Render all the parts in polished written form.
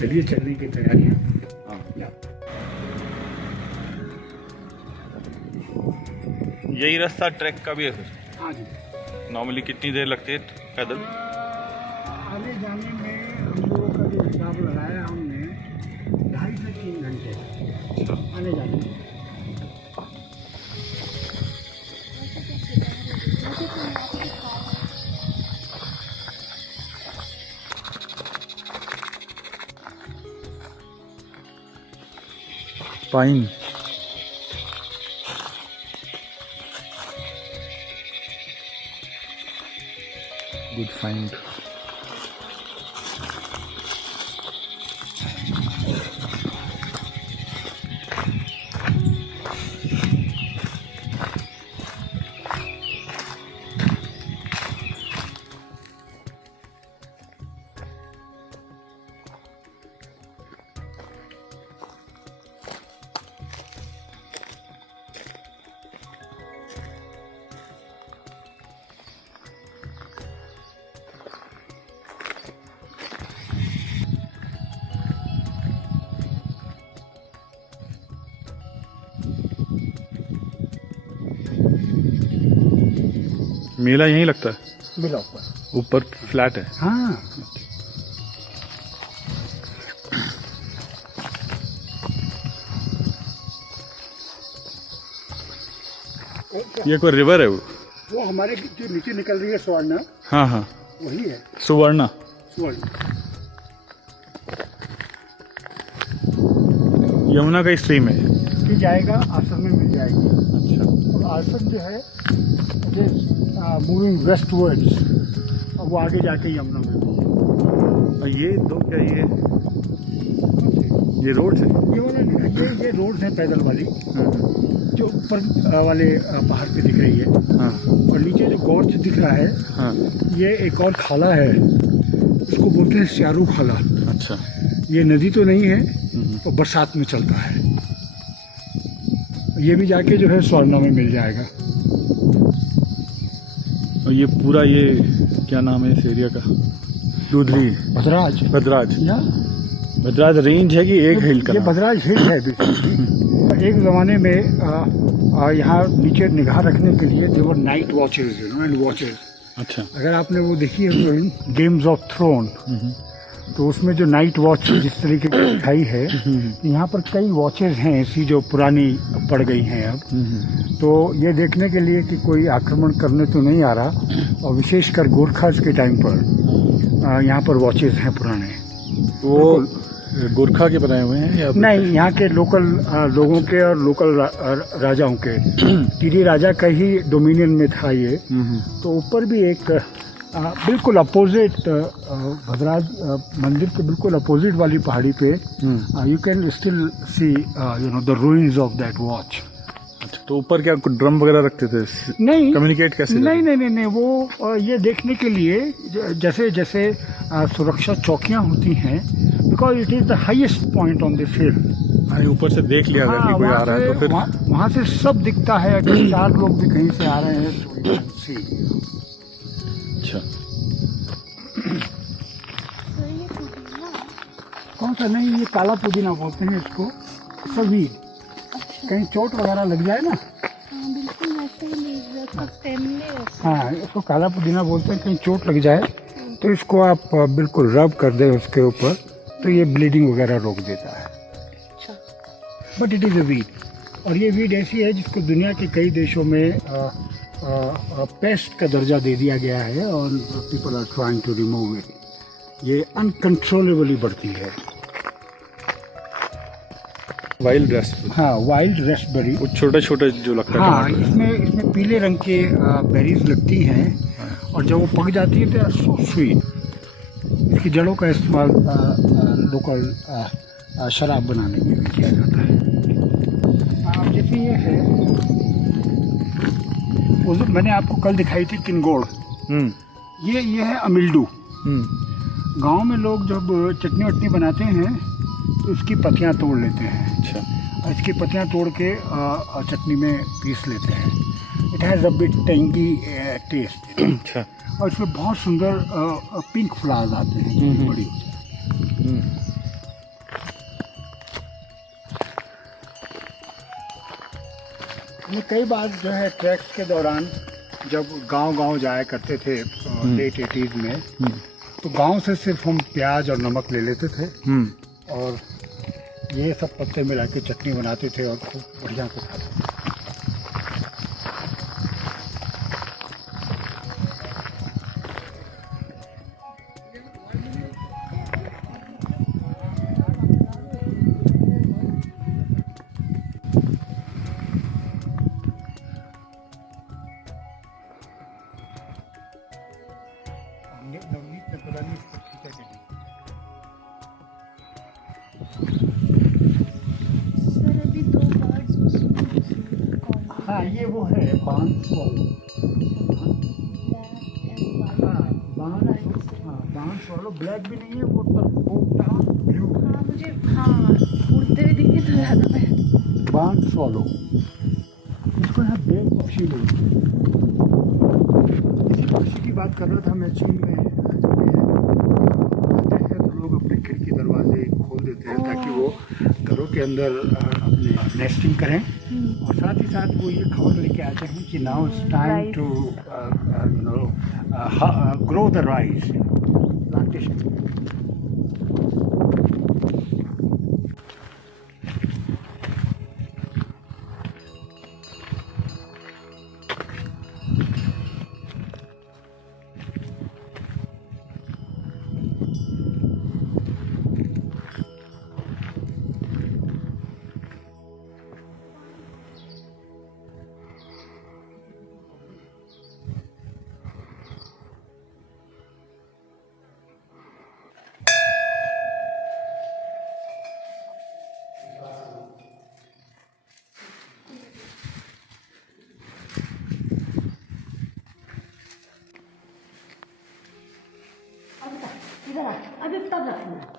चलिए चलने की तैयारियाँ। यही रास्ता ट्रैक का भी है सर? हाँ जी। नॉर्मली कितनी देर लगती है पैदल? आने जाने में हम लोगों का जो हिसाब लगाया हमने 2.5 से 3 घंटे आने जाने में। Pine good find. मेला यहीं लगता है? मिला ऊपर फ्लैट है? हाँ। ये कोई रिवर है वो हमारे जो नीचे निकल रही है स्वर्ण। हाँ हाँ वही है सुवर्णा। स्वर्ण। यमुना का स्ट्रीम है कि जाएगा आश्रम में मिल जाएगी। अच्छा। और आश्रम जो है मूविंग वेस्टवर्ड्स, और वो आगे जाके यमुना में। और ये दो क्या ये रोड है? ये रोड है पैदल वाली जो ऊपर वाले पहाड़ पे दिख रही है। हाँ। और नीचे जो गोर्ज दिख रहा है, हाँ। ये एक और खाला है, उसको बोलते हैं स्यारू खाला। अच्छा। ये नदी तो नहीं है, तो बरसात में चलता है। ये भी जाके जो है स्वर्णा में मिल जाएगा। और ये पूरा ये क्या नाम है इस एरिया का? दूधली भद्राज। भद्राज या भद्राज रेंज है कि एक हिल का? ये भद्राज हिल है बेसिकली। एक ज़माने में यहाँ नीचे निगाह रखने के लिए देवर नाइट वॉचेस एंड वॉचेस। अच्छा। अगर आपने वो देखी है गेम्स ऑफ थ्रोन, तो उसमें जो नाइट वॉच जिस तरीके की दिखाई है, यहाँ पर कई वॉचेस हैं ऐसी जो पुरानी पड़ गई हैं अब। तो ये देखने के लिए कि कोई आक्रमण करने तो नहीं आ रहा, और विशेषकर गोरखास के टाइम पर यहाँ पर वॉचेस हैं पुराने। वो गोरखा के बनाए हुए हैं या? नहीं, यहाँ के लोकल लोगों के और लोकल राजाओं के। टिहरी राजा का ही डोमिनियन में था ये। तो ऊपर भी एक बिल्कुल अपोजिट भद्राज मंदिर के बिल्कुल अपोजिट वाली पहाड़ी पे you can still see the ruins of that watch. अच्छा। तो ऊपर क्या ड्रम वगैरह रखते थे? नहीं, कम्युनिकेट कैसे? नहीं, वो ये देखने के लिए जैसे जैसे सुरक्षा चौकियां होती हैं, because it is the highest point on the हिल। ऊपर से देख लिया अगर कोई आ रहा है तो फिर वहाँ से सब दिखता है। अगर 4 लोग भी कहीं से आ रहे हैं तो you can see। अच्छा। कौन सा? नहीं, ये काला पुदीना बोलते हैं इसको, सवीद। कहीं चोट वगैरह लग जाए ना, हाँ, इसको काला पुदीना बोलते हैं। कहीं चोट लग जाए तो इसको आप बिल्कुल रब कर दें उसके ऊपर, तो ये ब्लीडिंग वगैरह रोक देता है। But it is a weed, और ये वीड ऐसी है जिसको दुनिया के कई देशों में पेस्ट का दर्जा दे दिया गया है, और people are trying to remove it. ये अनकंट्रोलेबली बढ़ती है। Wild raspberry? हाँ, वाइल्ड रेस्पबेरी। वो छोटे छोटे जो लगता है। हाँ, इसमें पीले रंग के बेरीज लगती हैं, और जब वो पक जाती है तो सो स्वीट। इसकी जड़ों का इस्तेमाल लोकल शराब बनाने में भी किया जाता है। जैसे ये है, मैंने आपको कल दिखाई थी किनगोड़। ये है अमिल्डू। गांव में लोग जब चटनी वटनी बनाते हैं तो इसकी पत्तियां तोड़ लेते हैं। अच्छा। इसकी पत्तियां तोड़ के चटनी में पीस लेते हैं। It has a bit tangy taste. अच्छा। और इसमें बहुत सुंदर पिंक फ्लावर्स आते हैं, बड़ी हो जाए। हमने कई बार जो है ट्रैक्स के दौरान जब गांव-गांव जाया करते थे लेट 80s में, तो गांव से सिर्फ हम प्याज और नमक ले लेते थे और ये सब पत्ते मिला के चटनी बनाते थे और खूब बढ़िया से खाते थे। नवनीत ने पता नहीं इसको खींचा कि नहीं। सर अभी 2 वर्ड्स हाँ ये वो है बांस वालो। बांस वालो ब्लैक भी नहीं है वो डार्क ब्लू। हाँ मुझे उड़ते हुए दिखे तो ज़्यादा मैं बांस वालो इसको यहाँ बेल पक्षी बोलते हैं। इसी पक्षी की बात कर रहा था मैं। चीन में आते हैं तो लोग अपने खिड़की दरवाजे खोल देते हैं ताकि वो घरों के अंदर अपने नेस्टिंग करें और साथ ही साथ वो ये खबर लेके आते हैं कि now it's time to grow the rice plantation. इधर आ, अभी तब रखना।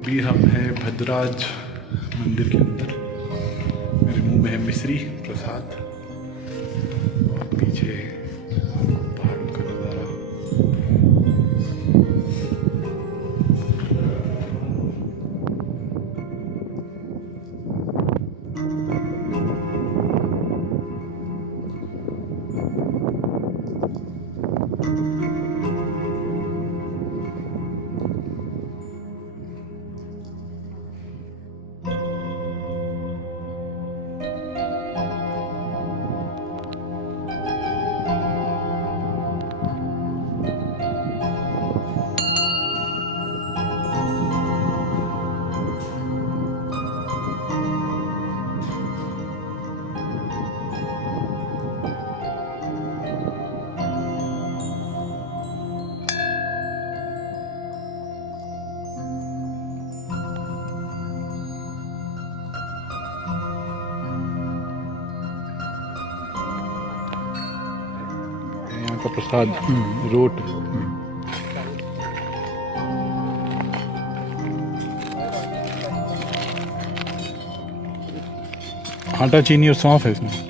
अभी हम हैं भद्राज मंदिर के अंदर। मेरे मुंह में है मिश्री प्रसाद और पीछे पहाड़ का नज़ारा। यहाँ का प्रसाद रोट। आटा, चीनी और सौंफ है इसमें।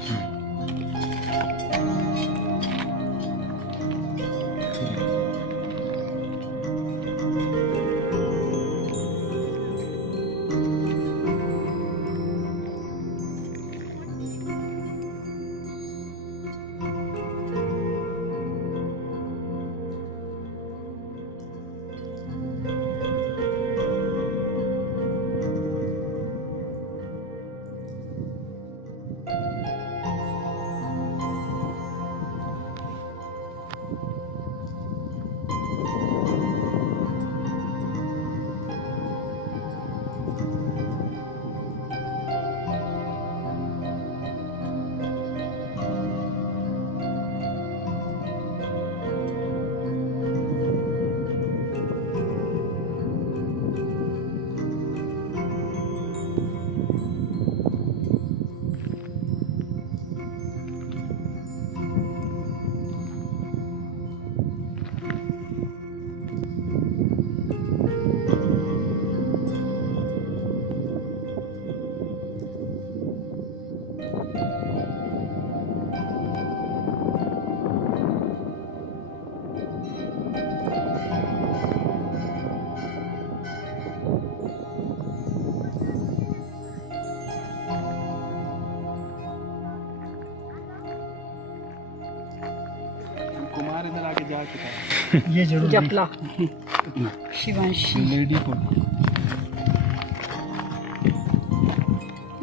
ये जरूर जपला देखना। शिवांशी लेडी को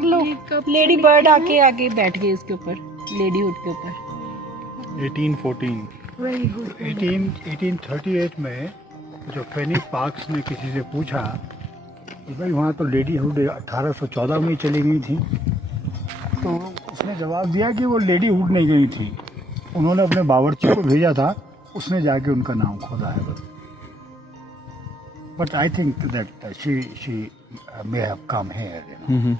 लो लेडी बर्ड आके आगे बैठ गई उसके ऊपर, लेडी हुड के ऊपर। 1814 वेरी गुड। 1838 में जो फेनिक्स पार्क्स ने किसी से पूछा कि भाई वहाँ तो लेडी हुड 1814 में ही चली गई थी, तो उसने जवाब दिया कि वो लेडी हुड नहीं गई थी, उन्होंने अपने बावर्ची को भेजा था, उसने जाके उनका नाम खोदा है बस। But I think that she may have come here, you know.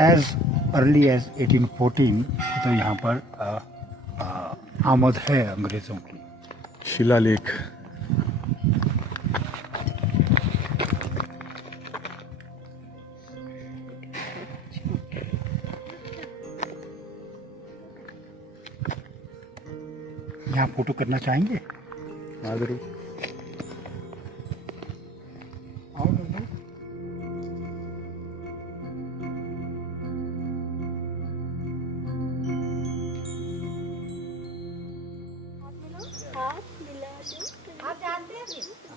As early as 1814 तो यहाँ पर आमद है अंग्रेजों की। शिलालेख। यहाँ फोटो करना चाहेंगे? माधुरी आओ ना।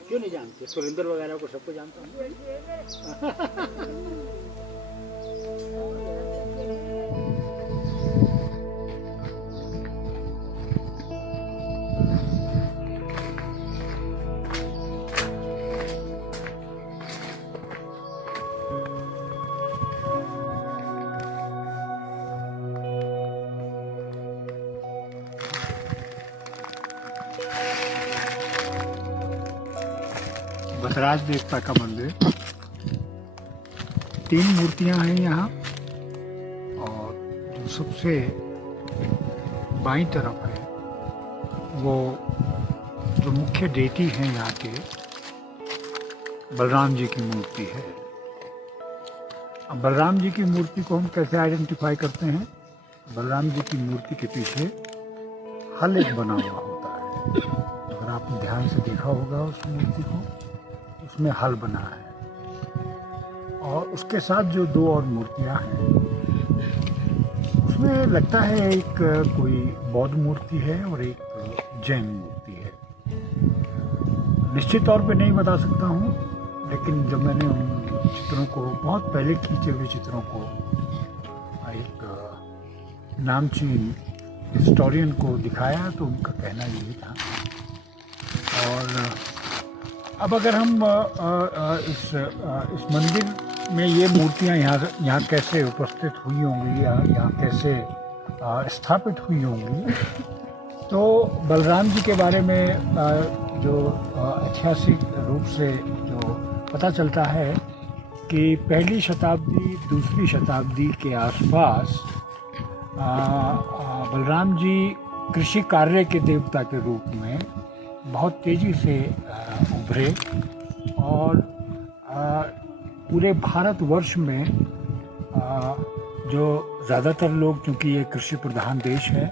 क्यों नहीं जानते? सुरेंद्र वगैरह को सबको जानता हूँ। भद्राज देवता का मंदिर, 3 मूर्तियां हैं यहाँ, और जो सबसे बाईं तरफ है वो जो मुख्य देती हैं यहाँ के, बलराम जी की मूर्ति है। अब बलराम जी की मूर्ति को हम कैसे आइडेंटिफाई करते हैं? बलराम जी की मूर्ति के पीछे हल एक बना हुआ होता है, अगर आपने ध्यान से देखा होगा उस मूर्ति को, उसमें हल बना है, और उसके साथ जो 2 और मूर्तियां हैं उसमें लगता है एक कोई बौद्ध मूर्ति है और एक जैन मूर्ति है। निश्चित तौर पे नहीं बता सकता हूँ, लेकिन जब मैंने उन चित्रों को, बहुत पहले खींचे हुए चित्रों को, एक नामचीन हिस्टोरियन को दिखाया तो उनका कहना यही था। और अब अगर हम इस मंदिर में ये मूर्तियाँ यहाँ कैसे उपस्थित हुई होंगी या यहाँ कैसे स्थापित हुई होंगी, तो बलराम जी के बारे में जो ऐतिहासिक रूप से जो पता चलता है कि पहली शताब्दी दूसरी शताब्दी के आसपास बलराम जी कृषि कार्य के देवता के रूप में बहुत तेज़ी से उभरे, और पूरे भारतवर्ष में जो ज़्यादातर लोग, क्योंकि ये कृषि प्रधान देश है,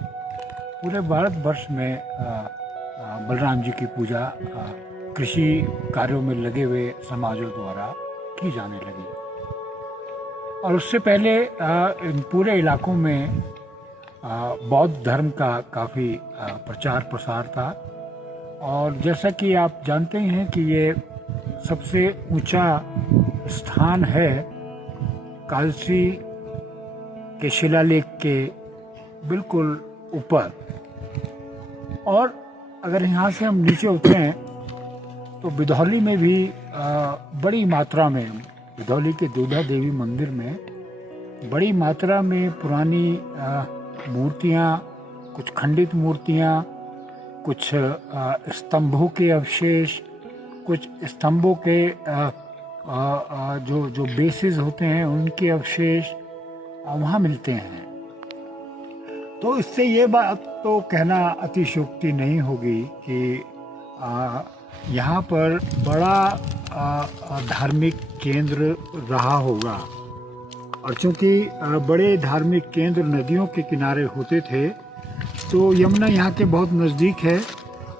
पूरे भारतवर्ष में बलराम जी की पूजा कृषि कार्यों में लगे हुए समाजों द्वारा की जाने लगी। और उससे पहले इन पूरे इलाकों में बौद्ध धर्म का काफ़ी प्रचार प्रसार था, और जैसा कि आप जानते हैं कि ये सबसे ऊंचा स्थान है कालसी के शिलालेख के बिल्कुल ऊपर। और अगर यहाँ से हम नीचे उतरें तो बिधौली में भी बड़ी मात्रा में, बिधौली के दूधा देवी मंदिर में बड़ी मात्रा में पुरानी मूर्तियाँ, कुछ खंडित मूर्तियाँ, कुछ स्तंभों के अवशेष, कुछ स्तंभों के जो बेसिस होते हैं उनके अवशेष वहाँ मिलते हैं। तो इससे ये बात तो कहना अतिशयोक्ति नहीं होगी कि यहाँ पर बड़ा धार्मिक केंद्र रहा होगा। और चूँकि बड़े धार्मिक केंद्र नदियों के किनारे होते थे, तो यमुना यहाँ के बहुत नज़दीक है,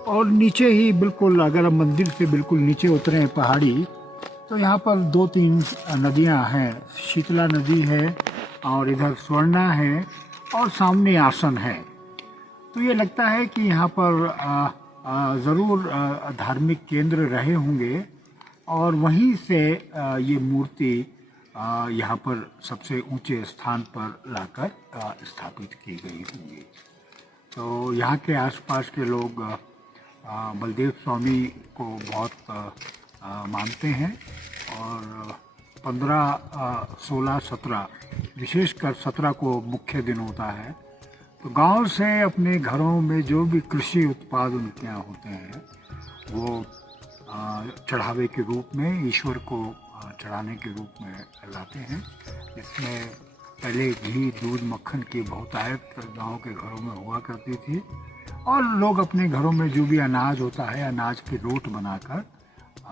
और नीचे ही बिल्कुल, अगर हम मंदिर से बिल्कुल नीचे उतरे हैं पहाड़ी, तो यहाँ पर 2-3 नदियाँ हैं। शीतला नदी है, और इधर स्वर्णा है, और सामने आसन है। तो ये लगता है कि यहाँ पर ज़रूर धार्मिक केंद्र रहे होंगे और वहीं से ये मूर्ति यहाँ पर सबसे ऊंचे स्थान पर लाकर स्थापित की गई होंगी। तो यहाँ के आसपास के लोग बलदेव स्वामी को बहुत मानते हैं और 15, 16, 17 विशेषकर 17 को मुख्य दिन होता है। तो गांव से अपने घरों में जो भी कृषि उत्पाद उनके यहाँ होते हैं वो चढ़ावे के रूप में ईश्वर को चढ़ाने के रूप में लाते हैं। इसमें पहले घी, दूध, मक्खन की बहुतायत गांव के घरों में हुआ करती थी और लोग अपने घरों में जो भी अनाज होता है अनाज की रोट बनाकर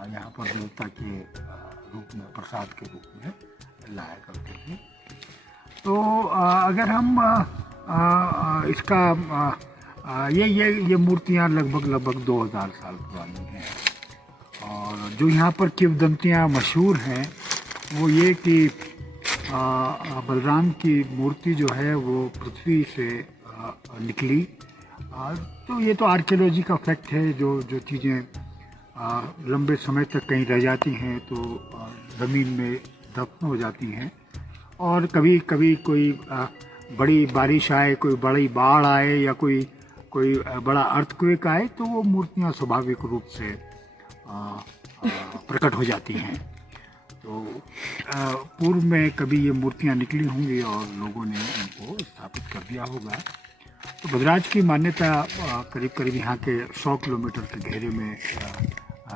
यहाँ पर देवता के रूप में, प्रसाद के रूप में लाया करते थे। तो अगर हम इसका ये मूर्तियाँ लगभग 2000 साल पुरानी हैं और जो यहाँ पर किंवदंतियाँ मशहूर हैं वो ये कि बलराम की मूर्ति जो है वो पृथ्वी से निकली। तो ये तो आर्कियोलॉजी का फैक्ट है, जो चीज़ें लंबे समय तक कहीं रह जाती हैं तो ज़मीन में दफन हो जाती हैं और कभी कभी कोई बड़ी बारिश आए, कोई बड़ी बाढ़ आए या कोई बड़ा अर्थक्वेक आए तो वो मूर्तियाँ स्वाभाविक रूप से प्रकट हो जाती हैं। तो पूर्व में कभी ये मूर्तियाँ निकली होंगी और लोगों ने उनको स्थापित कर दिया होगा। तो भद्राज की मान्यता करीब यहाँ के 100 किलोमीटर के घेरे में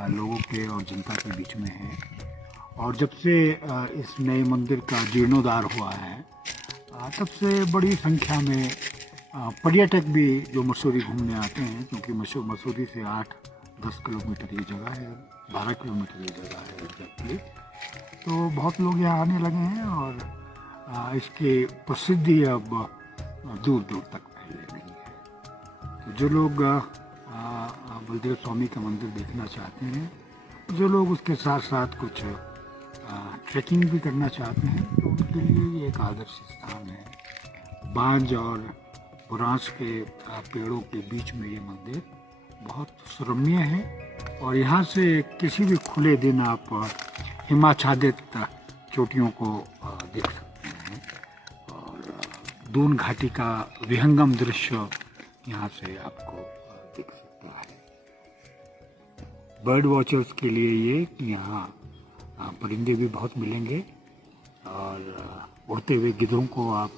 लोगों के और जनता के बीच में है और जब से इस नए मंदिर का जीर्णोद्धार हुआ है तब से बड़ी संख्या में पर्यटक भी जो मसूरी घूमने आते हैं, क्योंकि मसूरी से 8-10 किलोमीटर ये जगह है, 12 किलोमीटर ये जगह है एग्जैक्टली। तो बहुत लोग यहाँ आने लगे हैं और इसकी प्रसिद्धि अब दूर दूर तक फैले नहीं है। तो जो लोग बलदेव स्वामी का मंदिर देखना चाहते हैं, जो लोग उसके साथ साथ कुछ ट्रैकिंग भी करना चाहते हैं तो उनके लिए ये एक आदर्श स्थान है। बांज और बुरांस के पेड़ों के बीच में ये मंदिर बहुत सुरम्य है और यहाँ से किसी भी खुले दिन आप हिमाच्छादित चोटियों को देख सकते हैं और दून घाटी का विहंगम दृश्य यहाँ से आपको दिख सकता है। बर्ड वॉचर्स के लिए ये कि यहाँ परिंदे भी बहुत मिलेंगे और उड़ते हुए गिद्धों को आप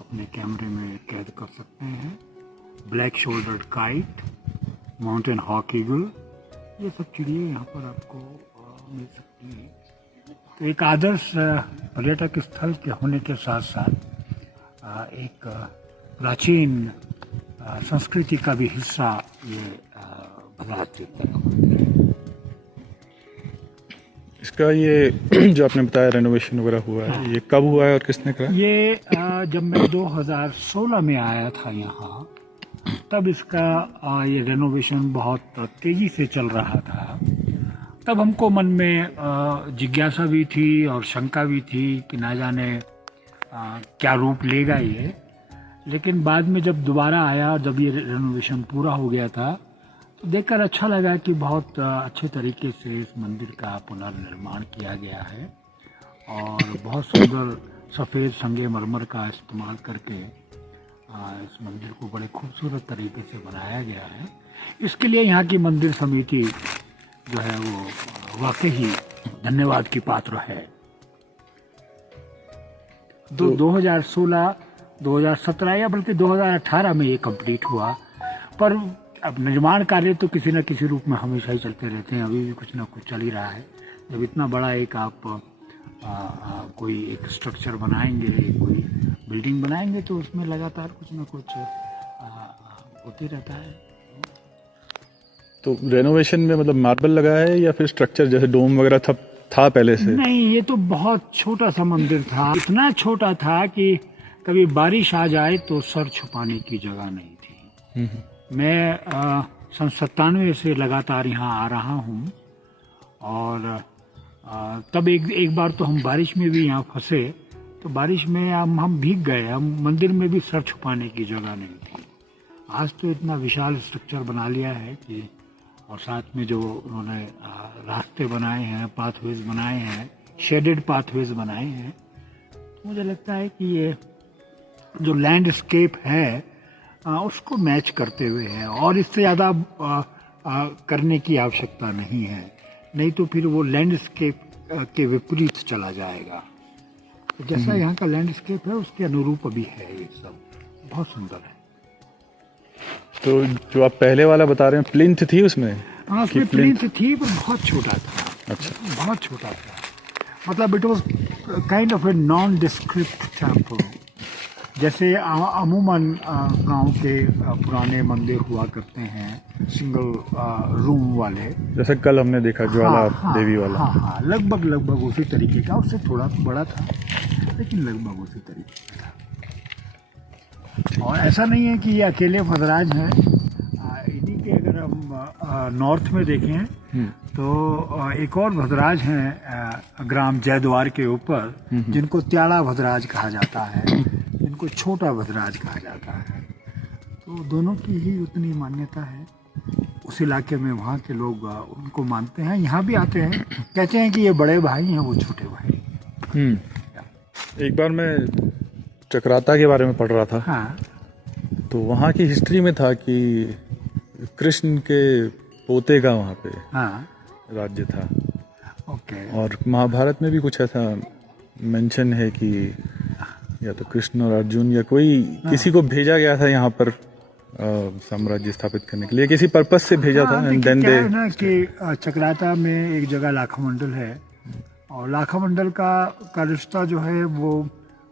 अपने कैमरे में कैद कर सकते हैं। Black shouldered kite, mountain hawk eagle, ये सब चिड़िया यहाँ पर आपको मिल सकती हैं। तो एक आदर्श पर्यटक स्थल के होने के साथ साथ एक प्राचीन संस्कृति का भी हिस्सा ये भद्राज तीर्थ का मंदिर है। इसका ये जो आपने बताया रेनोवेशन वगैरह हुआ है, ये कब हुआ है और किसने करा? ये जब मैं 2016 में आया था यहाँ तब इसका ये रेनोवेशन बहुत तेज़ी से चल रहा था। तब हमको मन में जिज्ञासा भी थी और शंका भी थी कि ना जाने क्या रूप लेगा ये। लेकिन बाद में जब दोबारा आया, जब ये रेनोवेशन पूरा हो गया था तो देखकर अच्छा लगा कि बहुत अच्छे तरीके से इस मंदिर का पुनर्निर्माण किया गया है और बहुत सुंदर सफ़ेद संगमरमर का इस्तेमाल करके इस मंदिर को बड़े खूबसूरत तरीके से बनाया गया है। इसके लिए यहाँ की मंदिर समिति जो है वो वाकई ही धन्यवाद की पात्र है। 2016, 2017 या बल्कि 2018 में ये कंप्लीट हुआ, पर अब निर्माण कार्य तो किसी न किसी रूप में हमेशा ही चलते रहते हैं, अभी भी कुछ ना कुछ चल ही रहा है। जब इतना बड़ा एक आप कोई एक स्ट्रक्चर बनाएंगे, कोई बिल्डिंग बनाएंगे तो उसमें लगातार कुछ ना कुछ होते रहता है। तो रेनोवेशन में मतलब मार्बल लगा है या फिर स्ट्रक्चर जैसे डोम वगैरह था पहले से? नहीं, ये तो बहुत छोटा सा मंदिर था, इतना छोटा था कि कभी बारिश आ जाए तो सर छुपाने की जगह नहीं थी। मैं 97 से लगातार यहाँ आ रहा हूँ और तब एक बार तो हम बारिश में भी यहाँ फंसे, तो बारिश में हम भीग गए, हम मंदिर में भी सर छुपाने की जगह नहीं थी। आज तो इतना विशाल स्ट्रक्चर बना लिया है कि, और साथ में जो उन्होंने रास्ते बनाए हैं, पाथवेज बनाए हैं, शेडेड पाथवेज बनाए हैं, तो मुझे लगता है कि ये जो लैंडस्केप है उसको मैच करते हुए है, और इससे ज़्यादा करने की आवश्यकता नहीं है, नहीं तो फिर वो लैंडस्केप के विपरीत चला जाएगा। तो जैसा यहाँ का लैंडस्केप है उसके अनुरूप अभी है, ये सब बहुत सुंदर है। तो जो आप पहले वाला बता रहे हैं, प्लिंथ थी उसमें? हाँ, उसमें प्लिंथ थी पर बहुत छोटा था। अच्छा, बहुत छोटा था, मतलब it was kind of a non describe temple. जैसे अमूमन गांव के पुराने मंदिर हुआ करते हैं, सिंगल रूम वाले, जैसे कल हमने देखा ज्वाला देवी वाला। हाँ, लगभग उसी तरीके का, उससे थोड़ा बड़ा था लेकिन लगभग उसी तरीके का था। और ऐसा नहीं है कि ये अकेले भद्राज हैं, इन्हीं के अगर हम नॉर्थ में देखें तो एक और भद्राज हैं ग्राम जयद्वार के ऊपर, जिनको त्याड़ा भद्राज कहा जाता है, जिनको छोटा भद्राज कहा जाता है। तो दोनों की ही उतनी मान्यता है उस इलाके में, वहाँ के लोग उनको मानते हैं, यहाँ भी आते हैं, कहते हैं कि ये बड़े भाई हैं, वो छोटे भाई। एक बार मैं चक्राता के बारे में पढ़ रहा था। हाँ, तो वहाँ की हिस्ट्री में था कि कृष्ण के पोते का वहाँ पे हाँ, राज्य था। ओके। और महाभारत में भी कुछ ऐसा मेंशन है कि या तो कृष्ण और अर्जुन या कोई किसी को भेजा गया था यहाँ पर साम्राज्य स्थापित करने के लिए, किसी पर्पस से भेजा था। एंड देन दे ना कि चक्राता में एक जगह लाखामंडल है, और लाखामंडल का रिश्ता जो है वो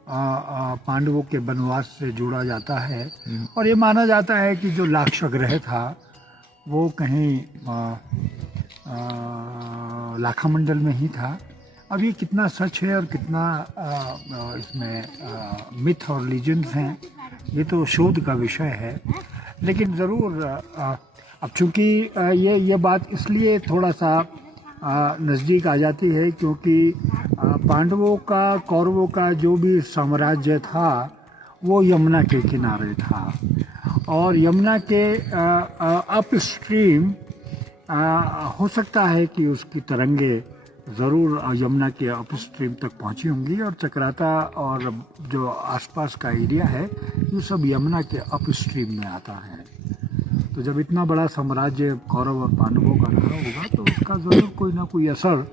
पांडवों के वनवास से जुड़ा जाता है, और ये माना जाता है कि जो लाक्षागृह था वो कहीं लाखामंडल में ही था। अब ये कितना सच है और कितना इसमें मिथ और लीजेंड्स हैं, ये तो शोध का विषय है। लेकिन ज़रूर अब चूँकि ये बात इसलिए थोड़ा सा नज़दीक आ जाती है क्योंकि पांडवों का, कौरवों का जो भी साम्राज्य था वो यमुना के किनारे था, और यमुना के अपस्ट्रीम हो सकता है कि उसकी तरंगे ज़रूर यमुना के अपस्ट्रीम तक पहुंची होंगी, और चक्राता और जो आसपास का एरिया है ये सब यमुना के अपस्ट्रीम में आता है। तो जब इतना बड़ा साम्राज्य कौरव और पांडवों का रहा होगा तो उसका ज़रूर कोई ना कोई असर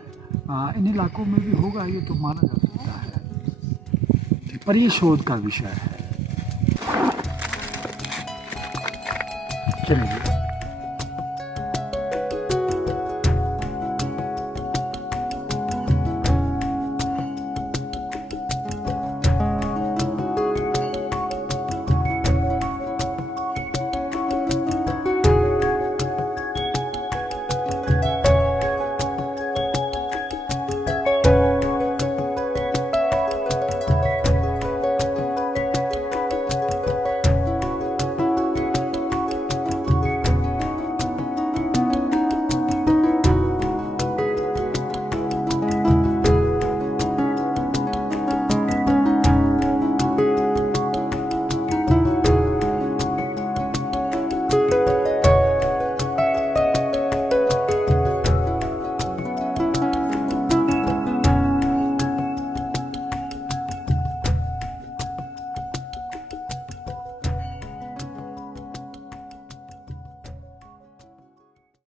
इन इलाकों में भी होगा, ये तो माना जा सकता है, पर ये शोध का विषय है। चलिए।